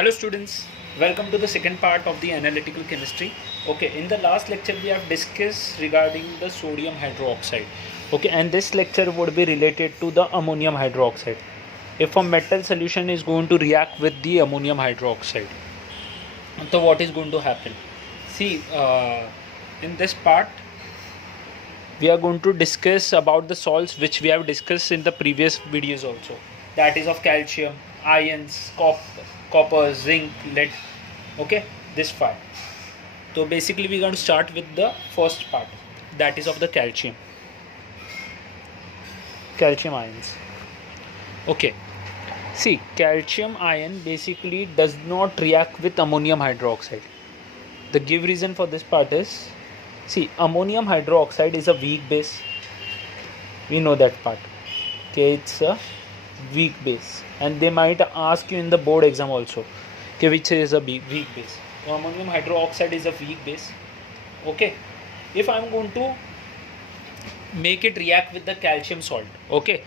Hello students, welcome to the second part of the analytical chemistry. Okay, in the last lecture we have discussed regarding the sodium hydroxide. Okay, and this lecture would be related to the ammonium hydroxide. If a metal solution is going to react with the ammonium hydroxide, so what is going to happen? See, in this part we are going to discuss about the salts which we have discussed in the previous videos also, that is of calcium, ions, copper, zinc, lead. Okay, this part. So basically we're going to start with the first part, that is of the calcium ions. Okay, see, calcium ion basically does not react with ammonium hydroxide. The give reason for this part is, see, ammonium hydroxide is a weak base. We know that part. Okay, it's a weak base, and they might ask you in the board exam also, okay, which is a weak base. So ammonium hydroxide is a weak base. Okay, if I'm going to make it react with the calcium salt, okay,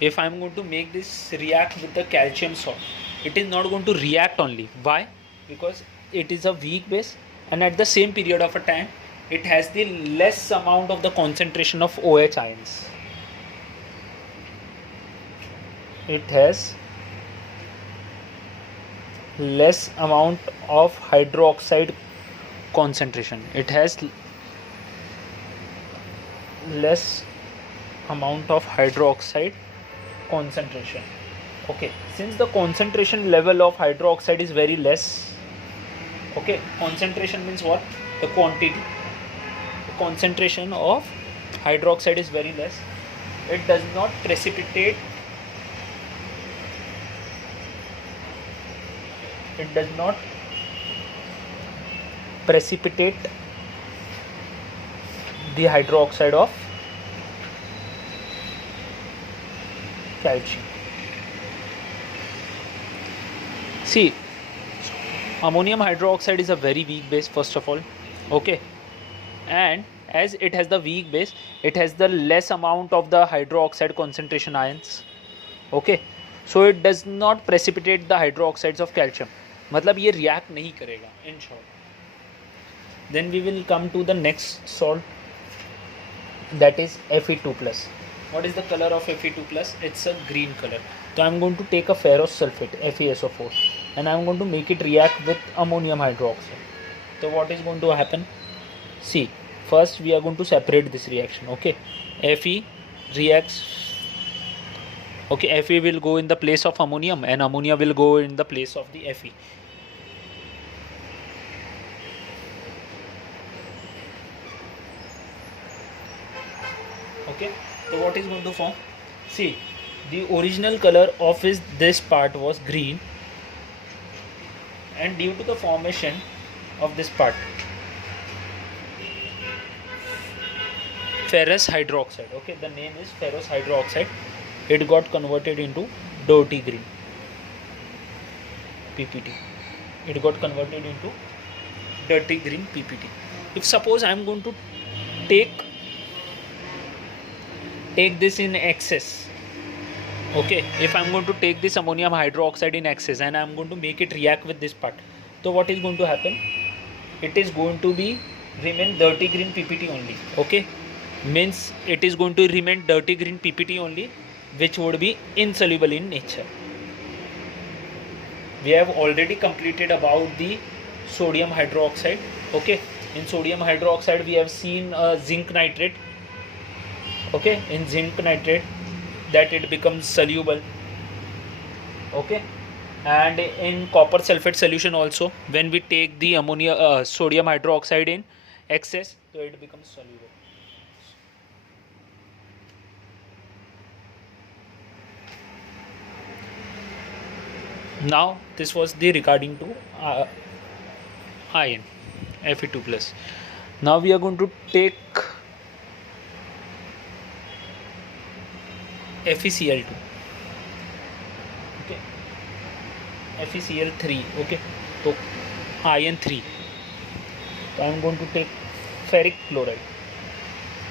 if I'm going to make this react with the calcium salt, it is not going to react only. Why? Because it is a weak base, and at the same period of a time it has the less amount of the concentration of OH ions. It has less amount of hydroxide concentration. It has less amount of hydroxide concentration. Okay, since the concentration level of hydroxide is very less, okay, concentration means what? The quantity. The concentration of hydroxide is very less. It does not precipitate. It does not precipitate the hydroxide of calcium. See, ammonium hydroxide is a very weak base, first of all. Okay, and as it has the weak base, it has the less amount of the hydroxide concentration ions. Okay, so it does not precipitate the hydroxides of calcium. मतलब ये react नहीं करेगा, in short. Then we will come to the next salt, that is Fe2+. What is the color of Fe2+? It's a green color. So I am going to take a ferrous sulfate, FeSO4, and I am going to make it react with ammonium hydroxide. So what is going to happen? See, first we are going to separate this reaction. Okay, Fe reacts. Okay, Fe will go in the place of ammonium, and ammonia will go in the place of the Fe. Okay, so what is going to form? See, the original color of this part was green, and due to the formation of this part, ferrous hydroxide, okay, the name is ferrous hydroxide, it got converted into dirty green, PPT. It got converted into dirty green, PPT. If suppose I am going to take this in excess, okay, if I am going to take this ammonium hydroxide in excess and I am going to make it react with this part, so what is going to happen? It is going to be remain dirty green PPT only. Okay, means it is going to remain dirty green PPT only, which would be insoluble in nature. We have already completed about the sodium hydroxide. Okay, in sodium hydroxide we have seen zinc nitrate. Okay, in zinc nitrate that it becomes soluble. Okay, and in copper sulfate solution also, when we take the sodium hydroxide in excess, so it becomes soluble. Now this was the regarding to ion Fe2+. Now we are going to take FeCl2. Okay, FeCl3. Okay, so ion 3. So I am going to take ferric chloride,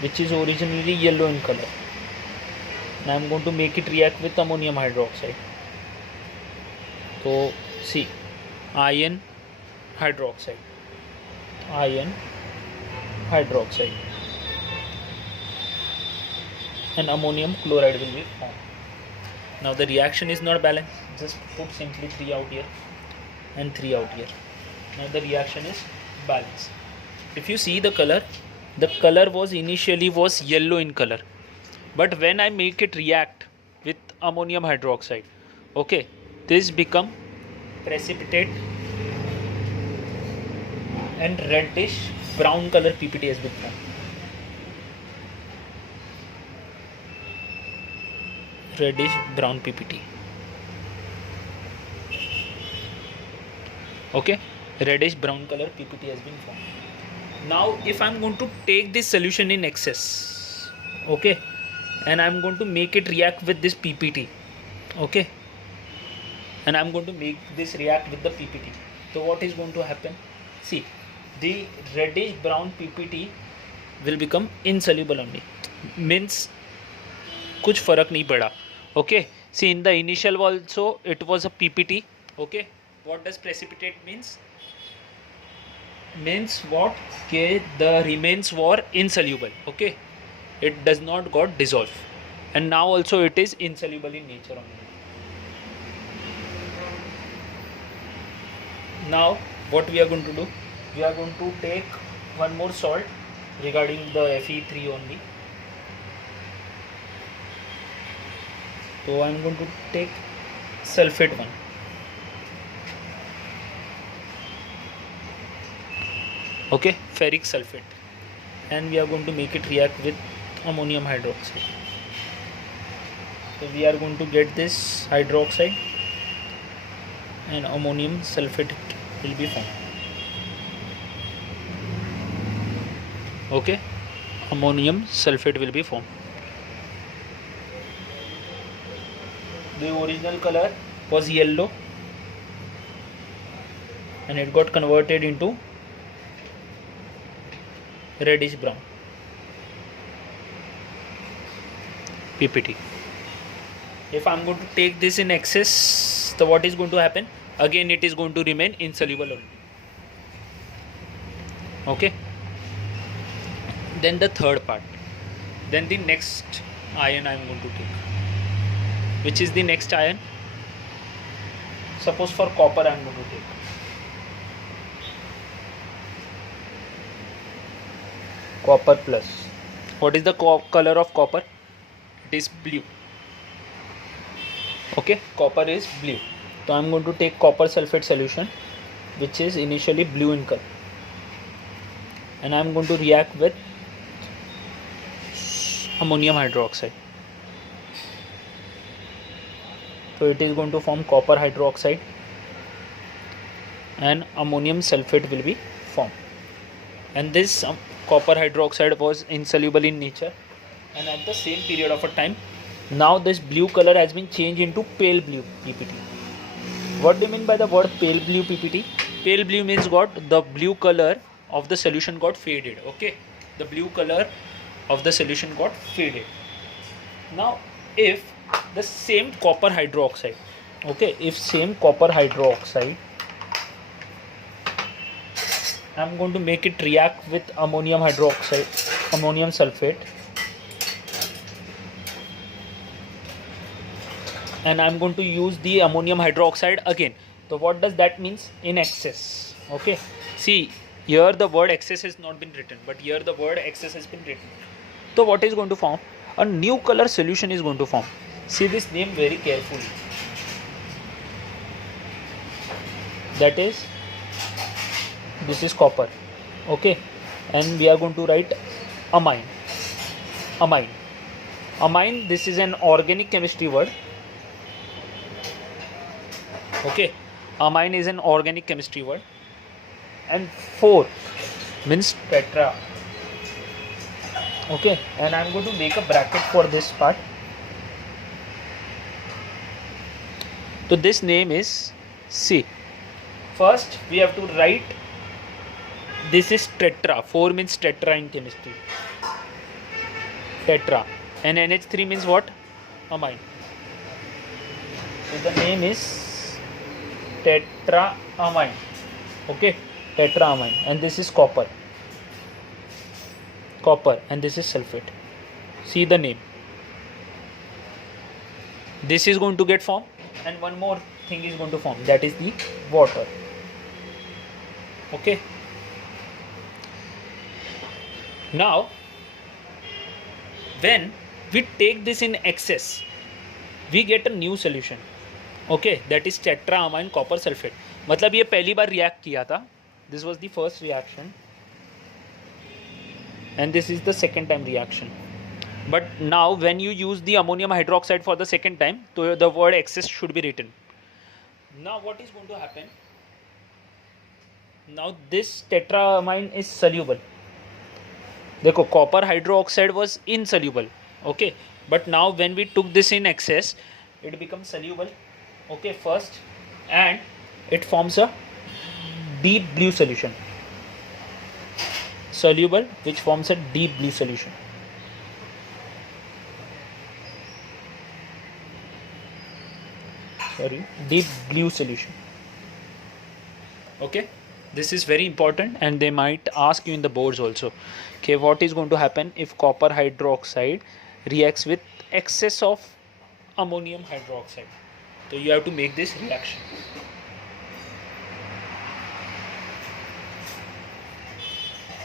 which is originally yellow in color. Now I am going to make it react with ammonium hydroxide. So see, iron hydroxide, iron hydroxide, and ammonium chloride will be formed. Now the reaction is not balanced, just put simply 3 out here and 3 out here. Now the reaction is balanced. If you see the color was initially was yellow in color, but when I make it react with ammonium hydroxide, okay, this become precipitate and reddish brown color PPT has been formed. Reddish brown PPT. Okay, reddish brown color PPT has been formed. Now if I'm going to take this solution in excess, okay, and I'm going to make it react with this PPT, okay, and I'm going to make this react with the PPT, so what is going to happen? See, the reddish brown PPT will become insoluble only, means कुछ फर्क नहीं पड़ा. Okay, see, in the initial also it was a PPT. Okay, what does precipitate means? Means what? Okay, the remains were insoluble. Okay, it does not got dissolved, and now also it is insoluble in nature only. Now what we are going to do? We are going to take one more salt regarding the Fe3 only. So I am going to take sulfate 1. Okay, ferric sulfate, and we are going to make it react with ammonium hydroxide. So we are going to get this hydroxide and ammonium sulfate will be formed. Okay, ammonium sulfate will be formed. The original color was yellow and it got converted into reddish brown PPT. If I am going to take this in excess, so what is going to happen? Again it is going to remain insoluble only. Okay, then the third part, then the next ion I am going to take. Which is the next ion? Suppose for copper I am going to take. Copper plus. What is the color of copper? It is blue. Okay, copper is blue. So I am going to take copper sulfate solution, which is initially blue in color, and I am going to react with ammonium hydroxide. So it is going to form copper hydroxide and ammonium sulfate will be formed. And this copper hydroxide was insoluble in nature, and at the same period of a time, now this blue color has been changed into pale blue PPT. What do you mean by the word pale blue PPT? Pale blue means the blue color of the solution got faded. Okay, the blue color of the solution got faded. Now if the same copper hydroxide, okay, if same copper hydroxide, I am going to make it react with ammonium hydroxide, ammonium sulfate, and I am going to use the ammonium hydroxide again. So what does that means? In excess. Okay, see here the word excess has not been written, but here the word excess has been written. So what is going to form? A new color solution is going to form. See this name very carefully. That is, this is copper. Okay, and we are going to write amine. Amine. Amine, this is an organic chemistry word. Okay, amine is an organic chemistry word. And 4 means tetra. Okay, and I am going to make a bracket for this part. So this name is C. First we have to write, this is tetra. 4 means tetra in chemistry. Tetra. And NH3 means what? Amine. So the name is tetraamine. Okay, tetraamine, and this is copper, and this is sulfate. See the name. This is going to get formed, and one more thing is going to form, that is the water. Okay, now when we take this in excess, we get a new solution. Okay, that is tetraamine copper sulfate. मतलब ये पहली बार react किया था. This was the first reaction, and this is the second time reaction. But now when you use the ammonium hydroxide for the second time, so the word excess should be written. Now what is going to happen? Now this tetraamine is soluble. देखो, copper hydroxide was insoluble. Okay, but now when we took this in excess, it becomes soluble. Okay, first, and it forms a deep blue solution. Soluble, which forms a deep blue solution. Deep blue solution. Okay, this is very important, and they might ask you in the boards also. Okay, what is going to happen if copper hydroxide reacts with excess of ammonium hydroxide? So you have to make this reaction.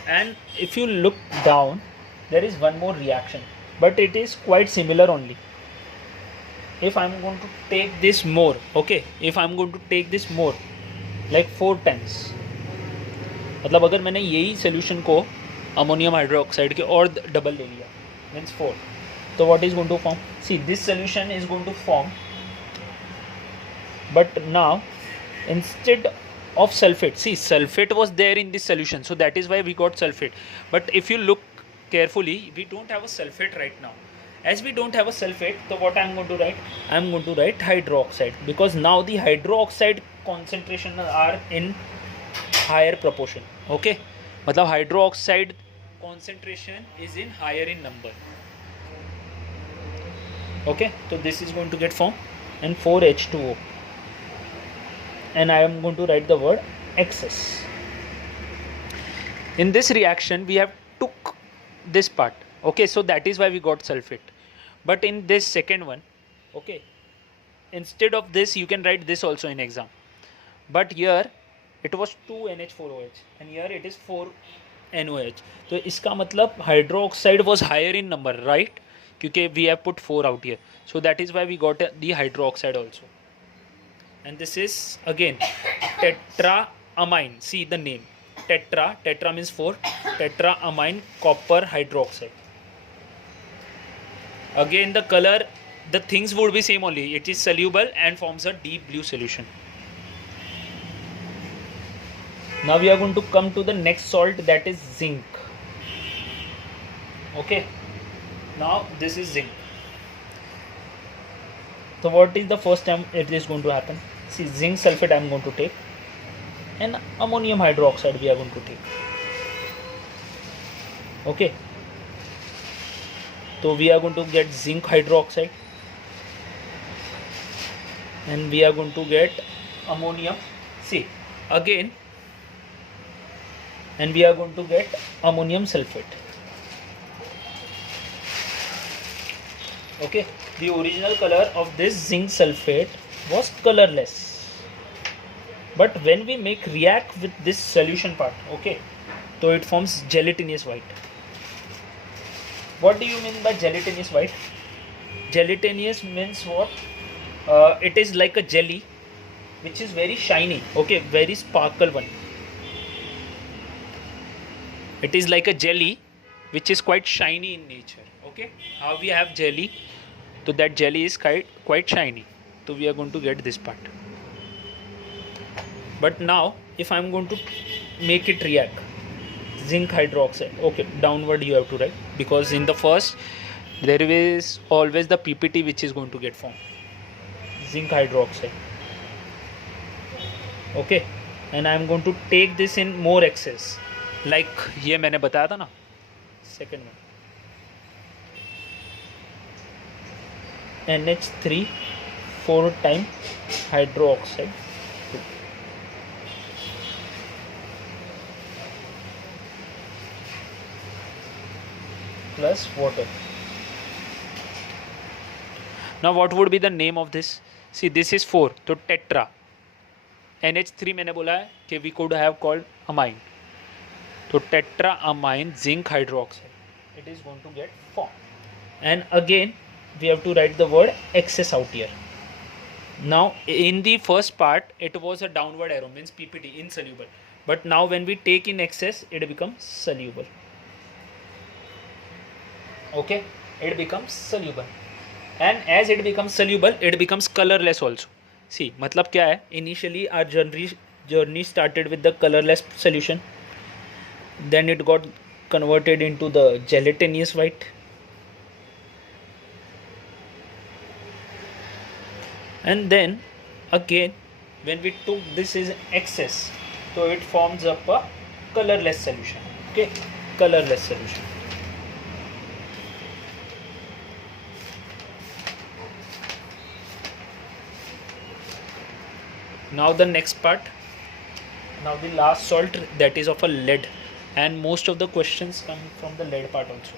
And if you look down, there is one more reaction, but it is quite similar only. If I am going to take this more, okay, if I am going to take this more, like 4 times, मतलब अगर मैंने यही solution को ammonium hydroxide के और double ले लिया, means 4, तो what is going to form? See, this solution is going to form, but now instead of sulfate, see, sulfate was there in this solution, so that is why we got sulfate. But if you look carefully, we don't have a sulfate right now. As we don't have a sulfate, so what I am going to write? I am going to write hydroxide, because now the hydroxide concentration are in higher proportion. Okay, मतलब hydroxide concentration is in higher in number. Okay, so this is going to get formed, and 4H2O, and I am going to write the word excess. In this reaction we have took this part. Okay, so that is why we got sulfate. But in this second one, okay, instead of this you can write this also in exam, but here it was 2NH4OH and here it is 4NOH. So इसका मतलब hydroxide was higher in number, right? क्योंकि we have put 4 out here, so that is why we got the hydroxide also. And this is again tetraamine. See the name, tetra means 4, tetraamine copper hydroxide. Again the color, the things would be same only. It is soluble and forms a deep blue solution. Now we are going to come to the next salt, that is zinc. Okay, now this is zinc. So what is the first time it is going to happen? See, zinc sulfate I am going to take, and ammonium hydroxide we are going to take. Okay, so we are going to get zinc hydroxide, and we are going to get ammonium. See, again, and we are going to get ammonium sulfate. Okay, the original color of this zinc sulfate was colorless, but when we make react with this solution part, okay, so it forms gelatinous white. What do you mean by gelatinous white? Gelatinous means what? It is like a jelly which is very shiny, okay, very sparkle one. It is like a jelly which is quite shiny in nature. Okay, how we have jelly, so that jelly is quite shiny, so we are going to get this part. But now if I am going to make it react, zinc hydroxide, okay, downward you have to write, because in the first there is always the PPT which is going to get formed, zinc hydroxide. Okay, and I am going to take this in more excess, like ये मैंने बताया था ना, second one, NH3 4 times hydroxide. plus water. Now what would be the name of this? See, this is 4, तो tetra. NH3 मैंने बोला है कि we could have called amine. तो tetra amine zinc hydroxide. It is going to get formed. And again, we have to write the word excess out here. Now, in the first part, it was a downward arrow, means PPT, insoluble. But now when we take in excess, it becomes soluble. Okay, it becomes soluble. And as it becomes soluble, it becomes colorless also. See, मतलब क्या है? Initially, our journey started with the colorless solution. Then it got converted into the gelatinous white. And then again, when we took this is excess, so it forms up a colorless solution. Okay, colorless solution. Now the next part, now the last salt, that is of a lead, and most of the questions come from the lead part also.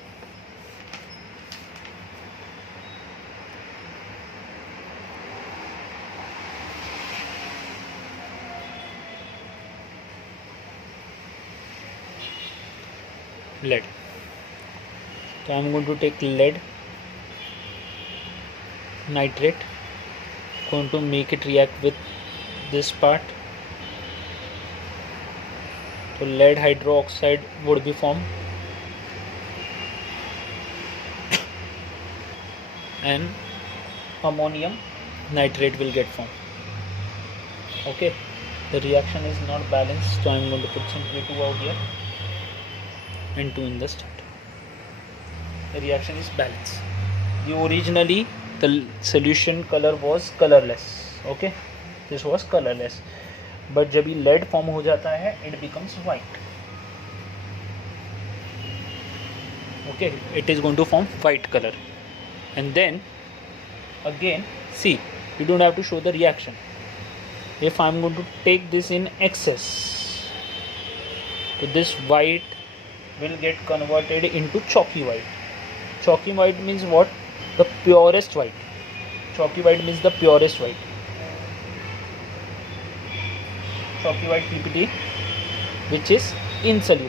Lead. So I am going to take lead nitrate, going to make it react with this part. So lead hydroxide would be formed, and ammonium nitrate will get formed. Okay, the reaction is not balanced, so I am going to put simply 2 out here and 2 in the start. The reaction is balanced. Originally the solution color was colorless. Okay, this was colorless, but जब ये lead form हो जाता है, it becomes white. Okay, it is going to form white color. And then again, see, you don't have to show the reaction. If I am going to take this in excess, so this white will get converted into chalky white. Chalky white means what? The purest white. Chalky white means the purest white. Chalky white PPT, which is insoluble.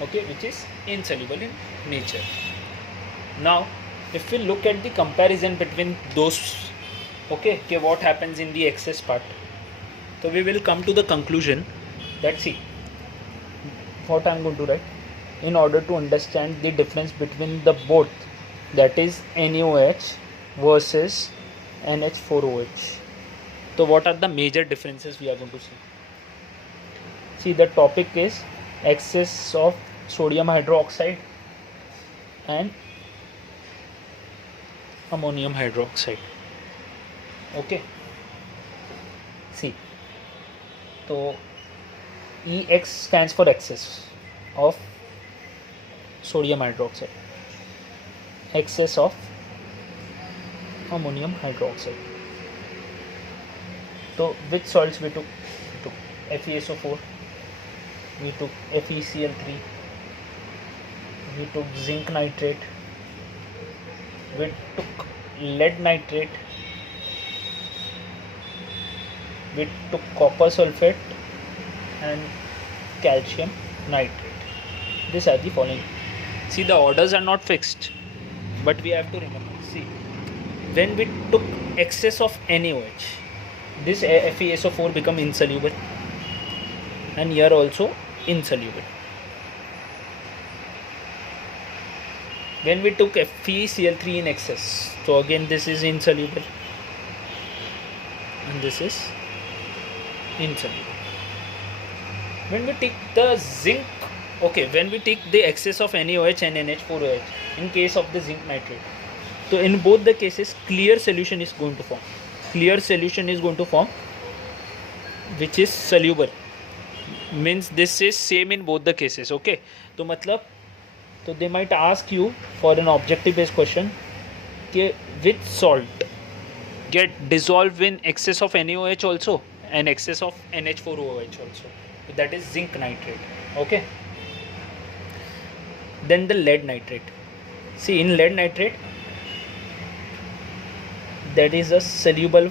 Okay, which is insoluble in nature. Now, if we look at the comparison between those, okay, what happens in the excess part, so we will come to the conclusion that, see, what I am going to write in order to understand the difference between the both, that is NaOH versus NH4OH. So what are the major differences we are going to see? See, the topic is excess of sodium hydroxide and ammonium hydroxide. Okay, see, so EX stands for excess of sodium hydroxide, excess of ammonium hydroxide. So which salts we took? We took FeSO4, we took FeCl3, we took zinc nitrate, we took lead nitrate, we took copper sulfate and calcium nitrate. These are the following. See, the orders are not fixed, but we have to remember. See, when we took excess of NaOH, this FeSO4 become insoluble, and here also insoluble. When we took FeCl3 in excess, so again this is insoluble, and this is insoluble. When we take the zinc, okay, when we take the excess of NaOH and NH4OH in case of the zinc nitrate, so in both the cases clear solution is going to form. Clear solution is going to form, which is soluble, means this is same in both the cases. Okay, तो मतलब, so they might ask you for an objective based question कि which salt get dissolved in excess of NaOH also and excess of NH4OH also. that is zinc nitrate. Okay. Then the lead nitrate. See, in lead nitrate, that is a soluble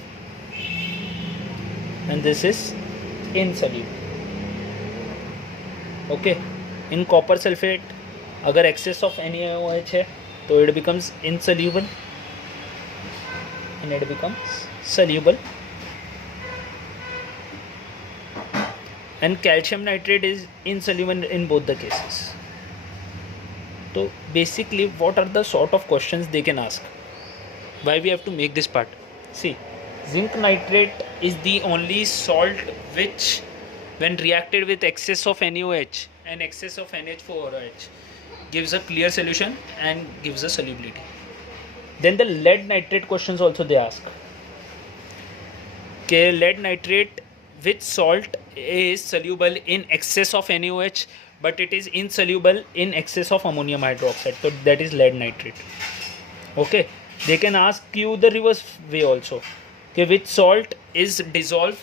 and this is insoluble. Okay. In copper sulfate, अगर excess of NaOH है तो it becomes insoluble and it becomes soluble. And calcium nitrate is insoluble in both the cases. So basically, what are the sort of questions they can ask? Why we have to make this part? See, zinc nitrate is the only salt which, when reacted with excess of NaOH and excess of NH4OH, gives a clear solution and gives a solubility. Then the lead nitrate questions also they ask. Okay, lead nitrate, which salt is soluble in excess of NaOH but it is insoluble in excess of ammonium hydroxide? So that is lead nitrate. Okay, they can ask you the reverse way also. Okay, which salt is dissolved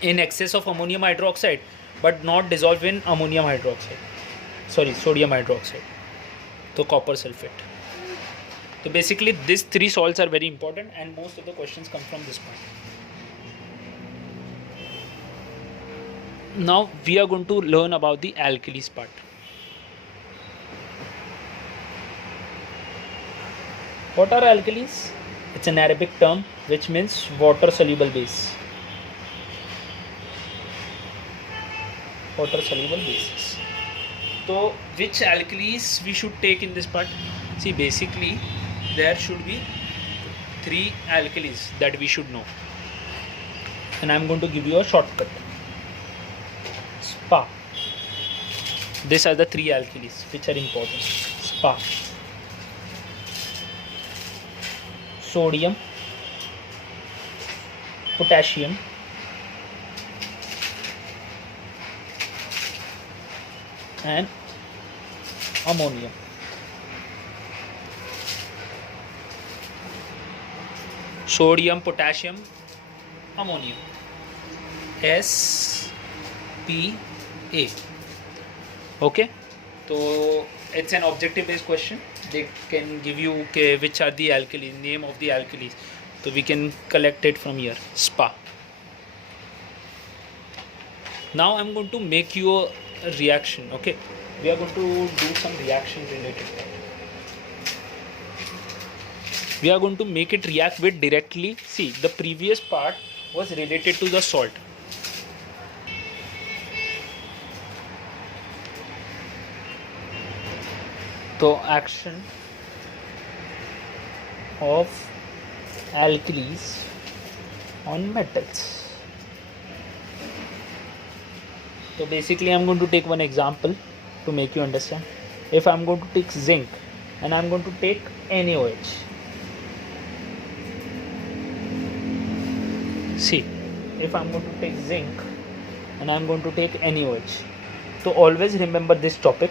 in excess of ammonium hydroxide but not dissolved in ammonium hydroxide, sorry, sodium hydroxide? So copper sulfate. So basically these three salts are very important and most of the questions come from this point. Now we are going to learn about the alkalis part. What are alkalis? It's an Arabic term which means water soluble base. Water soluble bases. So which alkalis we should take in this part? See, basically there should be 3 alkalis that we should know, and I am going to give you a shortcut. Spa. These are the 3 alkalis which are important. Spa, sodium, potassium, and ammonium. Sodium, potassium, ammonium. SPA. Okay, so it's an objective based question. They can give you okay, which are the alkalis, name of the alkalis, so we can collect it from here. Spa. Now I'm going to make you a reaction. Okay, we are going to do some reaction related. We are going to make it react with directly. See, the previous part was related to the salt. So action of alkalis on metals. So basically I'm going to take one example to make you understand. If I'm going to take zinc and I'm going to take NaOH. See, if I'm going to take zinc and I'm going to take NaOH. So always remember this topic.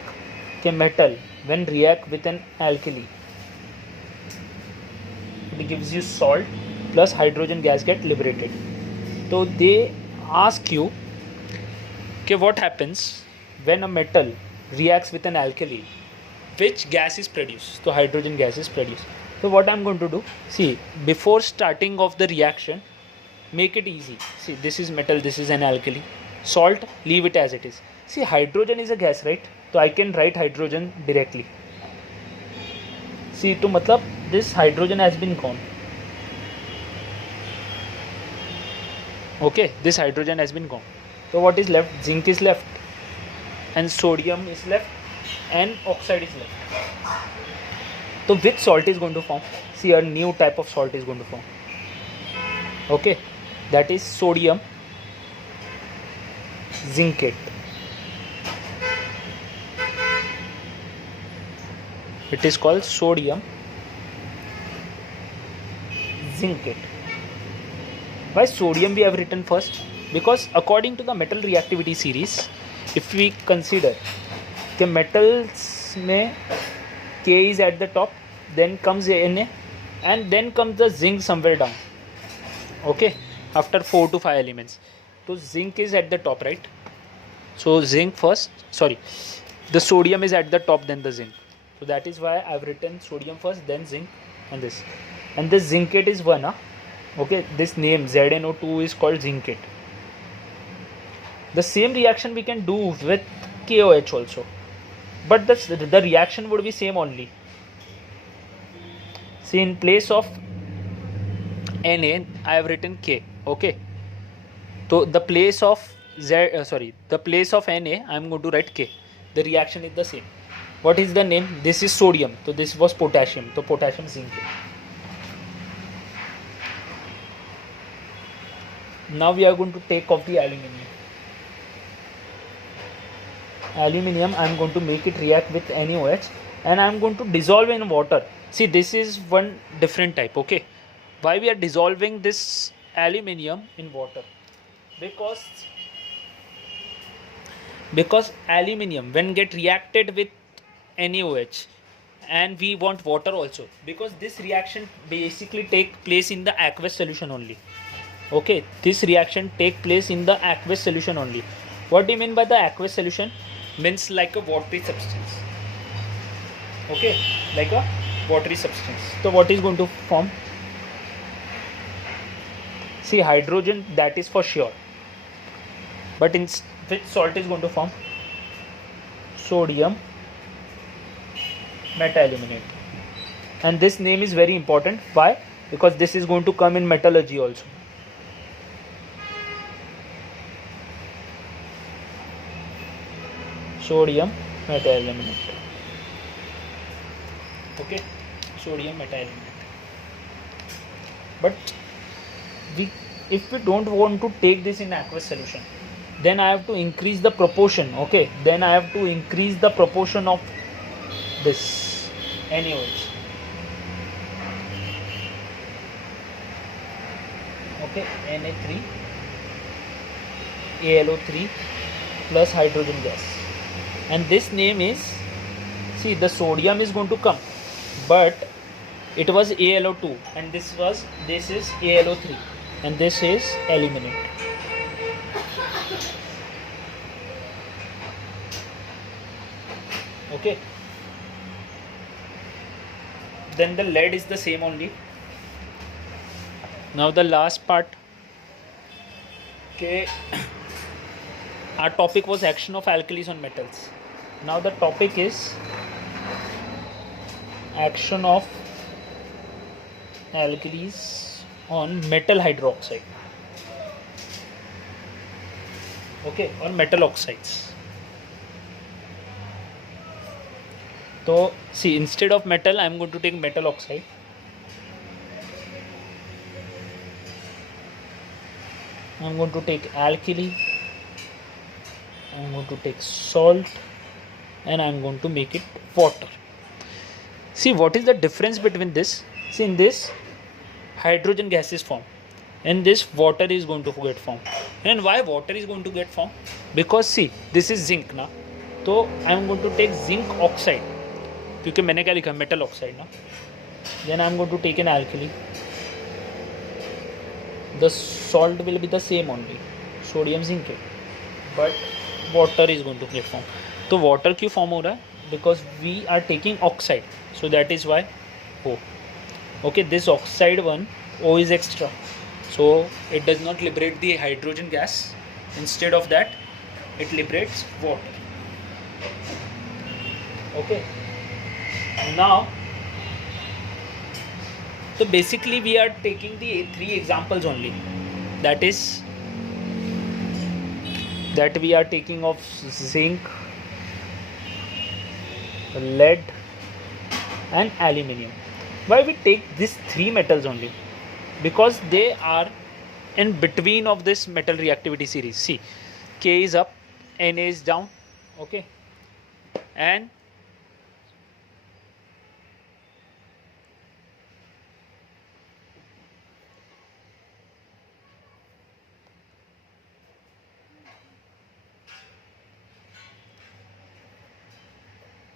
Okay, metal when react with an alkali, it gives you salt plus hydrogen gas get liberated. So they ask you, okay, what happens when a metal reacts with an alkali, which gas is produced? So hydrogen gas is produced. So what I'm going to do, see, before starting of the reaction, make it easy. See, this is metal, this is an alkali. Salt, leave it as it is. See, hydrogen is a gas, right? So I can write hydrogen directly. See, to matlab this hydrogen has been gone. Okay, this hydrogen has been gone. So what is left? Zinc is left and sodium is left and oxide is left. So which salt is going to form? See, a new type of salt is going to form. Okay, that is sodium zincate. It is called sodium zincate. Why sodium we have written first? Because according to the metal reactivity series, if we consider the metals में K is at the top, then comes Na, and then comes the zinc somewhere down. Okay, after 4 to 5 elements. So zinc is at the top, right? So zinc first, sorry, the sodium is at the top, then the zinc. So that is why I've written sodium first, then zinc, and this. And this zincate is 1, huh? Okay, this name ZnO2 is called zincate. The same reaction we can do with KOH also, but the reaction would be same only. See, in place of Na, I have written K. Okay, so the place of the place of Na, I am going to write K. The reaction is the same. What is the name? This is sodium, so this was potassium, so potassium zincate. Now we are going to take off the aluminium. Aluminium, I am going to make it react with NaOH, and I am going to dissolve in water. See, this is one different type. Okay, why we are dissolving this aluminium in water? Because aluminium when get reacted with NaOH, and we want water also, because this reaction basically take place in the aqueous solution only. Okay, this reaction take place in the aqueous solution only. What do you mean by the aqueous solution? Means like a watery substance. Okay, like a watery substance. So what is going to form? See, hydrogen, that is for sure, but in which salt is going to form? Sodium metaluminate. And this name is very important. Why? Because this is going to come in metallurgy also. Sodium metaluminate. Okay, sodium metaluminate. But if we don't want to take this in aqueous solution, then I have to increase the proportion. Okay, then I have to increase the proportion of this NaOH. Okay, Na3 AlO3 plus hydrogen gas, and this name is, see, the sodium is going to come, but it was AlO2, and this is AlO3, and this is aluminate. Okay, then the lead is the same only. Now the last part. Okay, our topic was action of alkalis on metals. Now the topic is action of alkalis on metal hydroxide. Okay, or metal oxides. So see, instead of metal, I am going to take metal oxide. I am going to take alkali. I am going to take salt, and I am going to make it water. See, what is the difference between this? See, in this, hydrogen gas is formed, and this water is going to get formed. And why water is going to get formed? Because see, this is zinc ना, तो I am going to take zinc oxide, क्योंकि मैंने क्या लिखा, metal oxide ना. Then I am going to take an alkali. The salt will be the same only, sodium zincate, but water is going to get formed. तो water क्यों form हो रहा है? Because we are taking oxide, so that is why O. Okay, this oxide one, O is extra, so it does not liberate the hydrogen gas. Instead of that, it liberates water. Okay, now, so basically we are taking the 3 examples only, that is that we are taking of zinc, lead and aluminium. Why we take these 3 metals only? Because they are in between of this metal reactivity series. See, K is up, Na is down. Okay, and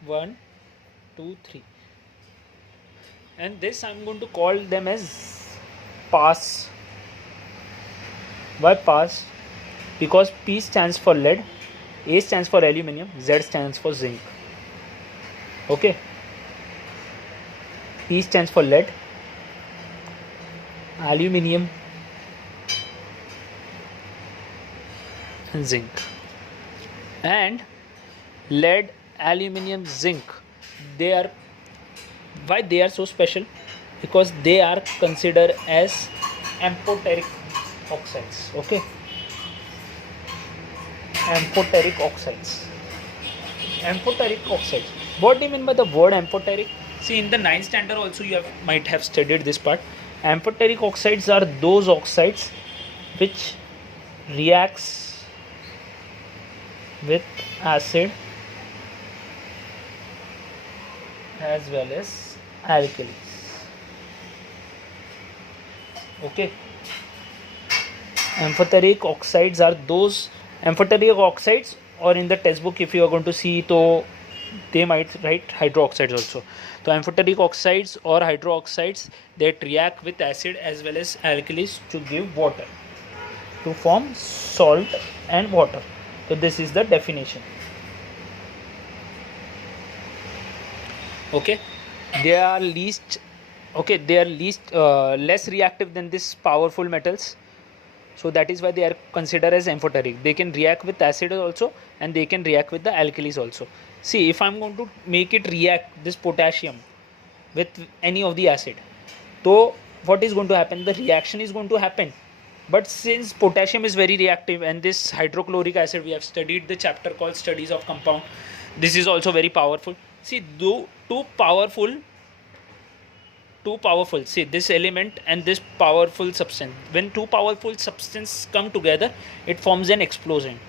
one, two, three, and this I am going to call them as pass. Why pass? Because P stands for lead, A stands for aluminium, Z stands for zinc. Okay. P stands for lead, aluminium, and zinc. And lead, aluminium, zinc, they are, why they are so special? Because they are considered as amphoteric oxides. Okay, amphoteric oxides. Amphoteric oxides. What do you mean by the word amphoteric? See, in the 9th standard also you might have studied this part. Amphoteric oxides are those oxides which reacts with acid as well as alkalis. Okay. Amphoteric oxides are those amphoteric oxides, or in the textbook if you are going to see, so they might write hydroxides also. So amphoteric oxides or hydroxides that react with acid as well as alkalis to give water, to form salt and water. So this is the definition. Okay, they are least less reactive than these powerful metals. So that is why they are considered as amphoteric. They can react with acid also, and they can react with the alkalis also. See, if I am going to make it react, this potassium, with any of the acid, so what is going to happen? The reaction is going to happen. But since potassium is very reactive, and this hydrochloric acid, we have studied the chapter called Studies of Compound. This is also very powerful. See, too powerful, see, this element and this powerful substance, when two powerful substances come together, it forms an explosion.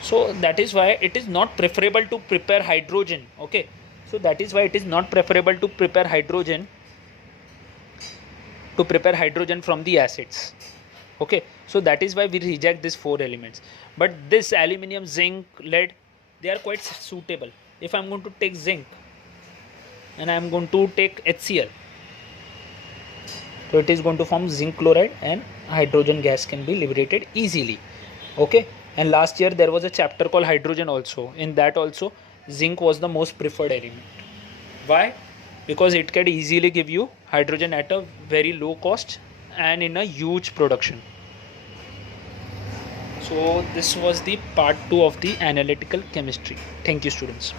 So that is why it is not preferable to prepare hydrogen. Okay, so that is why it is not preferable to prepare hydrogen from the acids. Okay, so that is why we reject these 4 elements. But this aluminium, zinc, lead, they are quite suitable. If I am going to take zinc and I am going to take HCl, so it is going to form zinc chloride and hydrogen gas can be liberated easily. Okay, and last year there was a chapter called hydrogen also. In that also zinc was the most preferred element. Why? Because it can easily give you hydrogen at a very low cost and in a huge production. So this was the part 2 of the analytical chemistry. Thank you, students.